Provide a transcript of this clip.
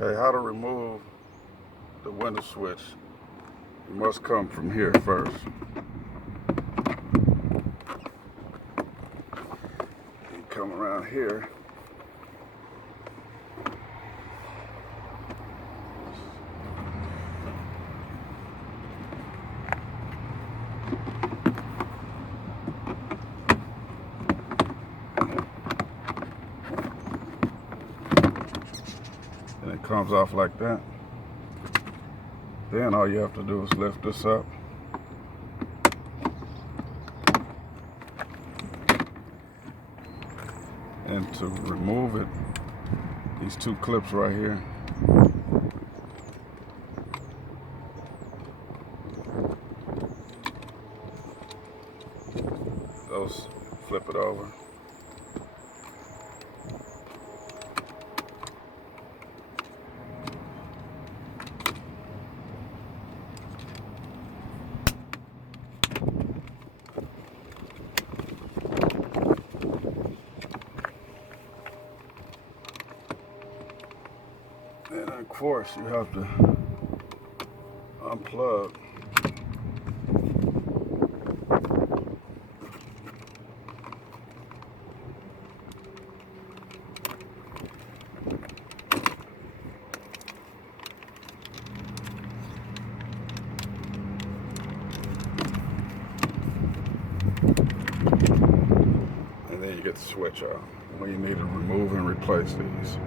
Okay, how to remove the window switch. You must come from here first. You come around here. And it comes off like that. Then all you have to do is lift this up. And to remove it, these two clips right here. Those, flip it over. And of course, you have to unplug. And then you get the switch out when you need to remove and replace these.